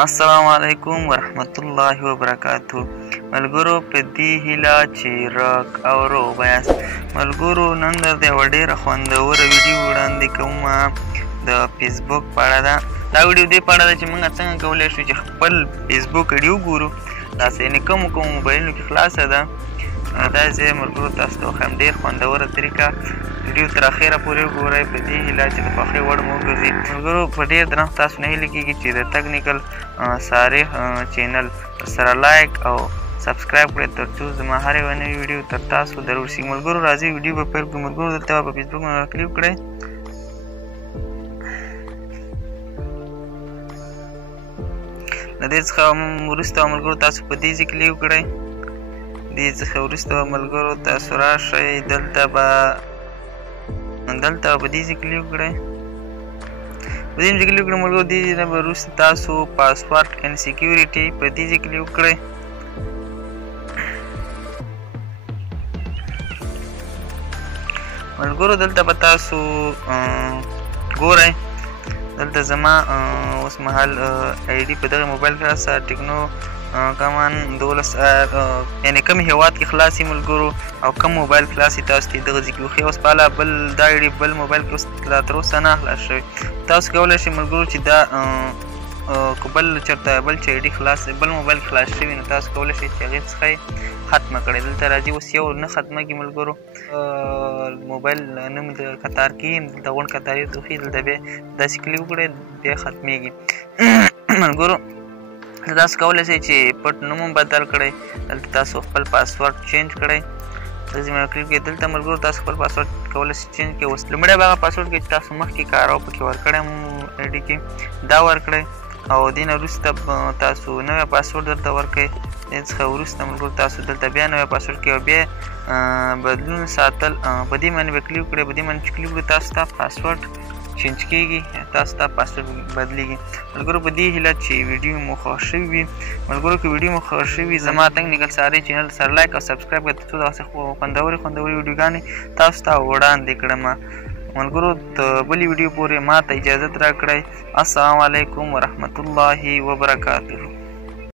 السلام علیکم ورحمت الله وبرکاتو. ملګرو په دې هیله چې راک او روغ بیاست. ملګرو نن درته یوه ډېره خوندوره ویډیو وړاندې کومه د فیسبوک په اړه ده. دا ویډیو دې په اړه ده چې موږ څنګه کولی شو چې خپل فیسبوک اړي وګورو. داسې یعنې کومو موبایلونو کې خلاصه ده. دا زه ملګرو تاسو ته وښیم ډېر خوندوره طریقه. ویډیو تر اخره پورې وګورئ په دې هیله چې د خوښۍ وړ مو وګرځي. ملګرو په ډېر درنښت تاسو نه هیله کېږي چې د تکنیکل صالح چینل سره لایک او سبسکرایب کړئ تر څو زما هر یوه نوې ویډیو تر تاسو در ورسېږي. ملګرو راځئ ویډیو به پیل کړو. ملګرو دلته په فیسبوک باندې کلیک کړئ. له دې څخه وروسته ملګرو تاسو په دې ځای کلیک کړئ. دې څخه وروسته ملګرو تاسو راشئ دلته به په دې ځای کلیک کړئ. په دې ځای کلیک کړئ ملګرو. دې نه به وروسته تاسو پاسورډ اینډ سیکیورټي په دې ځای کلیک کړئ. ملګرو دلته به تاسو ګورئ. دلته زما اوس مهال آی ډي په دغه موبایل کې راسه ټیکنو کمان 12 یعنې کوم هېواد کې خلاص یي ملګرو او کوم موبایل خلاص یي تاسو ته دغه ځای کې وښیي. اوس پهله بل دا آی ډي بل موبایل کې اوس لا تر اوسه نه خلاص شوی. تاسو کولی شئ ملګرو چې دا که بل چېرته بل چې آی ډي خلاص بل موبایل کې خلاص شوي نو تاسو کولی شئ چې هغې څخه یې ختمه کړئ. دلته راځي اوس یو نه ختمېږي ملګرو. موبایل نوم د قطار کې یم دلته غونډ قطار یې وښي. دلته بیا داسې کلیک وکړئ بیا ختمېږي. ملګرو تاسو کولی شئ چې پټ نوم هم بدل کړئ. دلته تاسو خپل پاسورډ چینج کړئ. داسې مې کلیک کړئ. دلته ملګرو تاسو خپل پاسورډ کولی شئ چینج کړئ. اوس لومړی به هغه پاسورډ کې چې تاسو مخکې کاروه پکې ورکړی آی ډي کې دا ورکړئ او دې نه وروسته تاسو نوی پاسورډ درته ورکړئ. دې څخه وروسته ملګرو تاسو دلته بیا نوی پاسورډ کوئ او بیا بدلون ساتل په دې باندې به کلیک کړئ. په دې باندې چې کلیک کړئ تاسو ته پاسورډ چینج کېږي. تاسو ته پاسورډ بدلېږي. ملګرو په دې هیله چې ویډیو مو خوښ شوي وي. ملګرو که ویډیو مو خوښ شوي وي زما تکنیکل صالح چینل سره لایک او سبسکرایب کړئ تر څو دغسې خوندورې ویډیوګانې تاسو ته وړاندې کړم. ملګرو د بلې ویډیو پورې ما ته اجازت راکړئ. السلام علیکم ورحمت الله وبرکاتو.